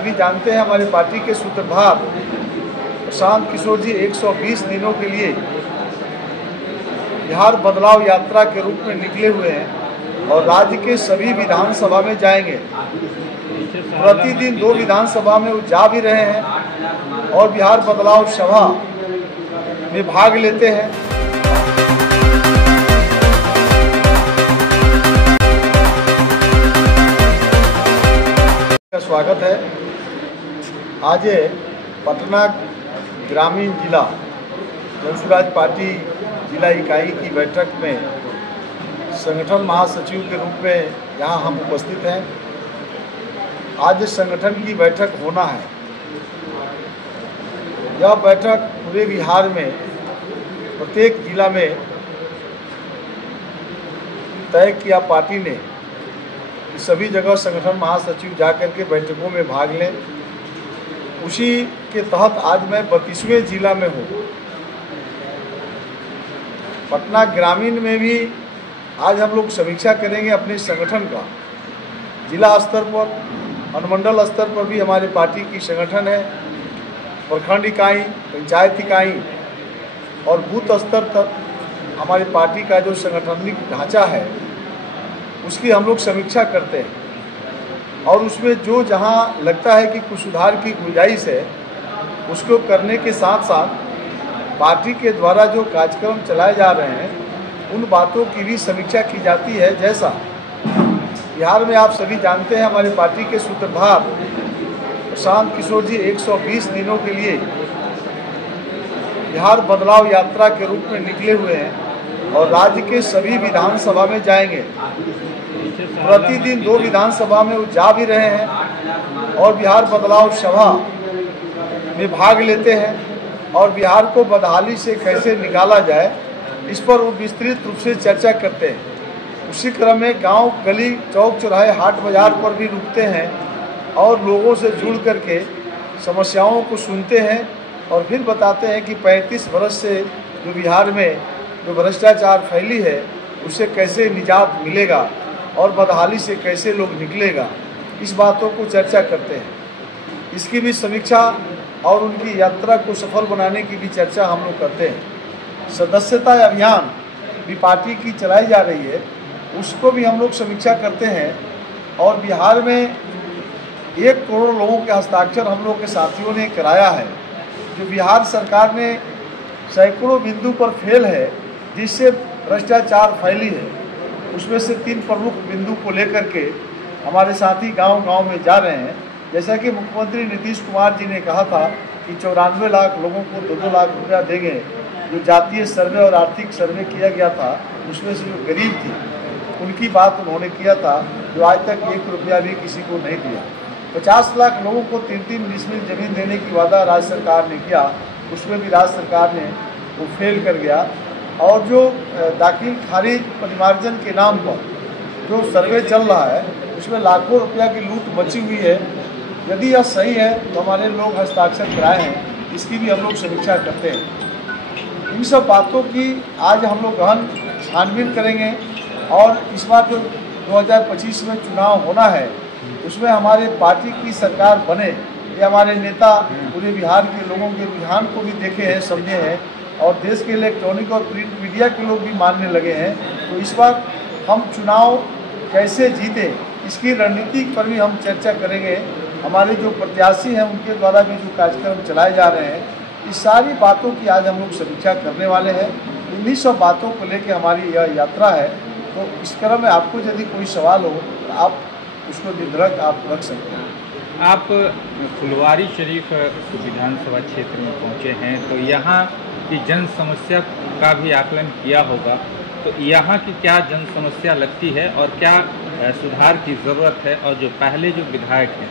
सभी जानते हैं हमारे पार्टी के सूत्रधार प्रशांत किशोर जी 120 दिनों के लिए बिहार बदलाव यात्रा के रूप में निकले हुए हैं और राज्य के सभी विधानसभा में जाएंगे। प्रतिदिन 2 विधानसभा में वो जा भी रहे हैं और बिहार बदलाव सभा में भाग लेते हैं। स्वागत है। आज पटना ग्रामीण जिला जनसुराज पार्टी जिला इकाई की बैठक में संगठन महासचिव के रूप में यहाँ हम उपस्थित हैं। आज संगठन की बैठक होना है। यह बैठक पूरे बिहार में प्रत्येक जिला में तय किया पार्टी ने कि सभी जगह संगठन महासचिव जाकर के बैठकों में भाग लें। उसी के तहत आज मैं 32वें जिला में हूँ। पटना ग्रामीण में भी आज हम लोग समीक्षा करेंगे अपने संगठन का। जिला स्तर पर, अनुमंडल स्तर पर भी हमारे पार्टी की संगठन है। प्रखंड इकाई, पंचायत इकाई और बूथ स्तर तक हमारी पार्टी का जो संगठनिक ढांचा है उसकी हम लोग समीक्षा करते हैं और उसमें जो जहां लगता है कि कुछ सुधार की गुंजाइश है उसको करने के साथ साथ पार्टी के द्वारा जो कार्यक्रम चलाए जा रहे हैं उन बातों की भी समीक्षा की जाती है। जैसा बिहार में आप सभी जानते हैं हमारे पार्टी के सूत्रधार प्रशांत किशोर जी 120 दिनों के लिए बिहार बदलाव यात्रा के रूप में निकले हुए हैं और राज्य के सभी विधानसभा में जाएंगे। प्रतिदिन 2 विधानसभा में वो जा भी रहे हैं और बिहार बदलाव सभा में भाग लेते हैं और बिहार को बदहाली से कैसे निकाला जाए इस पर वो विस्तृत रूप से चर्चा करते हैं। उसी क्रम में गांव, गली, चौक, चौराहे, हाट बाजार पर भी रुकते हैं और लोगों से जुड़ करके समस्याओं को सुनते हैं और फिर बताते हैं कि 35 वर्ष से जो बिहार में जो भ्रष्टाचार फैली है उससे कैसे निजात मिलेगा और बदहाली से कैसे लोग निकलेगा, इस बातों को चर्चा करते हैं। इसकी भी समीक्षा और उनकी यात्रा को सफल बनाने की भी चर्चा हम लोग करते हैं। सदस्यता अभियान भी पार्टी की चलाई जा रही है, उसको भी हम लोग समीक्षा करते हैं और बिहार में 1 करोड़ लोगों के हस्ताक्षर हम लोग के साथियों ने कराया है। जो बिहार सरकार ने सैकड़ों बिंदु पर फेल है जिससे भ्रष्टाचार फैली है, उसमें से 3 प्रमुख बिंदु को लेकर के हमारे साथी गांव-गांव में जा रहे हैं। जैसा कि मुख्यमंत्री नीतीश कुमार जी ने कहा था कि 94 लाख लोगों को 2-2 लाख रुपया देंगे। जो जातीय सर्वे और आर्थिक सर्वे किया गया था उसमें से जो गरीब थी उनकी बात उन्होंने किया था, जो आज तक 1 रुपया भी किसी को नहीं दिया। 50 लाख लोगों को 3-3 डिसमिल जमीन देने की वादा राज्य सरकार ने किया, उसमें भी राज्य सरकार ने वो फेल कर गया। और जो दाखिल खारिज परिमार्जन के नाम पर जो सर्वे चल रहा है उसमें लाखों रुपया की लूट बची हुई है। यदि यह सही है तो हमारे लोग हस्ताक्षर कराए हैं, इसकी भी हम लोग समीक्षा करते हैं। इन सब बातों की आज हम लोग गहन छानबीन करेंगे और इस बार जो 2025 में चुनाव होना है उसमें हमारे पार्टी की सरकार बने, ये हमारे नेता पूरे बिहार के लोगों के रुझान को भी देखे हैं, समझे हैं और देश के इलेक्ट्रॉनिक और प्रिंट मीडिया के लोग भी मानने लगे हैं। तो इस बार हम चुनाव कैसे जीते इसकी रणनीति पर भी हम चर्चा करेंगे। हमारे जो प्रत्याशी हैं उनके द्वारा भी जो कार्यक्रम चलाए जा रहे हैं, इस सारी बातों की आज हम लोग समीक्षा करने वाले हैं। इन्हीं सब बातों को लेकर हमारी यह यात्रा है। तो इस क्रम में आपको यदि कोई सवाल हो तो आप उसको निधड़क आप रख सकते हैं। आप फुलवारी शरीफ विधानसभा क्षेत्र में पहुँचे हैं तो यहाँ की जन समस्या का भी आकलन किया होगा, तो यहाँ की क्या जन समस्या लगती है और क्या सुधार की ज़रूरत है और जो पहले जो विधायक हैं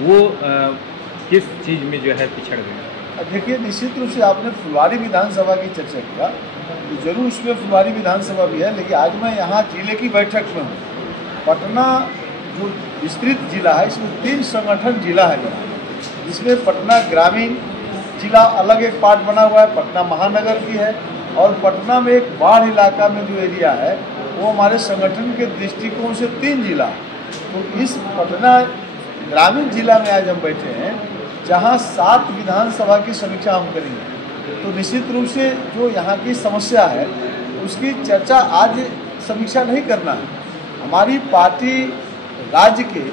वो किस चीज़ में जो है पिछड़ गए? देखिए, निश्चित रूप से आपने फुलवारी विधानसभा की चर्चा किया, तो जरूर उसमें फुलवारी विधानसभा भी है, लेकिन आज मैं यहाँ जिले की बैठक में हूँ। पटना जो विस्तृत जिला है इसमें 3 संगठन जिला है बना, जिसमें पटना ग्रामीण जिला अलग एक पार्ट बना हुआ है, पटना महानगर की है और पटना में एक बाढ़ इलाका में जो एरिया है वो हमारे संगठन के दृष्टिकोण से 3 जिला। तो इस पटना ग्रामीण जिला में आज हम बैठे हैं जहां 7 विधानसभा की समीक्षा हम करेंगे, तो निश्चित रूप से जो यहाँ की समस्या है उसकी चर्चा आज समीक्षा नहीं करना है। हमारी पार्टी राज्य के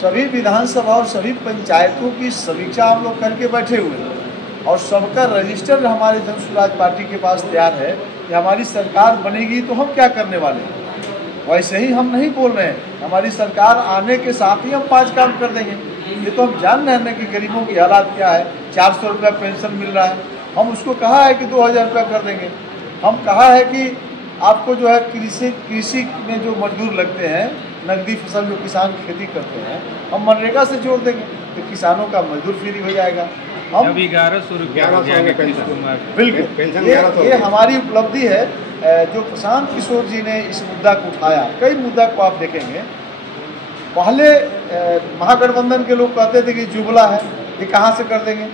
सभी विधानसभा और सभी पंचायतों की समीक्षा हम लोग करके बैठे हुए हैं और सबका रजिस्टर हमारे जन सुराज पार्टी के पास तैयार है कि हमारी सरकार बनेगी तो हम क्या करने वाले हैं। वैसे ही हम नहीं बोल रहे हैं, हमारी सरकार आने के साथ ही हम 5 काम कर देंगे। ये तो हम जान रहे हैं कि गरीबों की हालात क्या है। 400 रुपया पेंशन मिल रहा है, हम उसको कहा है कि 2000 रुपया कर देंगे। हम कहा है कि आपको जो है कृषि में जो मजदूर लगते हैं, नकदी फसल जो किसान खेती करते हैं, हम मनरेगा से जोड़ देंगे तो किसानों का मजदूर फ्री हो जाएगा। हम 1100 रुपया बिल्कुल ये हमारी उपलब्धि है जो प्रशांत किशोर जी ने इस मुद्दा को उठाया। कई मुद्दा को आप देखेंगे, पहले महागठबंधन के लोग कहते थे कि जुबला है, ये कहाँ से कर देंगे,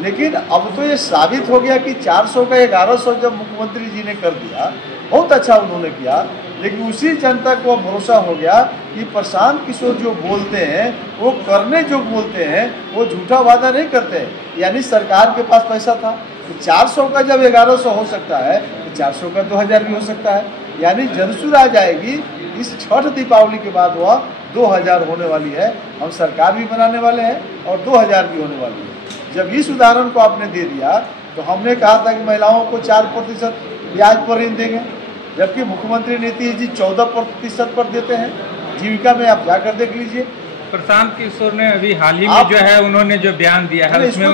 लेकिन अब तो ये साबित हो गया कि 400 का 1100 जब मुख्यमंत्री जी ने कर दिया, बहुत अच्छा उन्होंने किया। लेकिन उसी जनता को अब भरोसा हो गया कि प्रशांत किशोर जो बोलते हैं वो करने जो बोलते हैं, वो झूठा वादा नहीं करते हैं। यानी सरकार के पास पैसा था तो 400 का जब 1100 हो सकता है तो 400 का 2000 भी हो सकता है। यानी जनसुराज आएगी इस छठ दीपावली के बाद वह 2000 होने वाली है। हम सरकार भी बनाने वाले हैं और 2000 भी होने वाली है। जब इस उदाहरण को आपने दे दिया तो हमने कहा था कि महिलाओं को 4% ब्याज पर ऋण देंगे, जबकि मुख्यमंत्री नीतीश जी 14% पर देते हैं। जीविका में आप जाकर देख लीजिए। प्रशांत किशोर ने अभी हाल ही में जो है उन्होंने जो बयान दिया है उसमें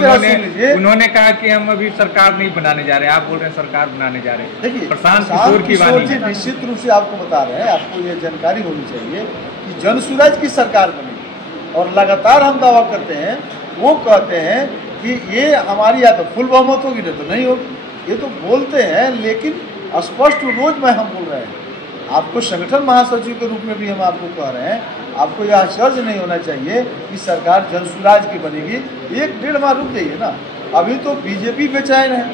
उन्होंने कहा कि हम अभी सरकार नहीं बनाने जा रहे हैं, आप बोल रहे हैं सरकार बनाने जा रहे हैं। देखिए प्रशांत किशोर की वाणी जी निश्चित रूप से आपको बता रहे हैं, आपको ये जानकारी होनी चाहिए कि जन सुराज की सरकार बनेगी और लगातार हम दावा करते हैं, वो कहते हैं कि ये हमारी या तो फुल बहुमत होगी नहीं तो नहीं होगी। ये तो बोलते हैं लेकिन स्पष्ट रोज में हम बोल रहे हैं। आपको संगठन महासचिव के रूप में भी हम आपको कह रहे हैं, आपको यह आश्चर्य नहीं होना चाहिए कि सरकार जन सुराज की बनेगी। 1-1.5 माह रुक जाइए ना, अभी तो बीजेपी बेचैन है।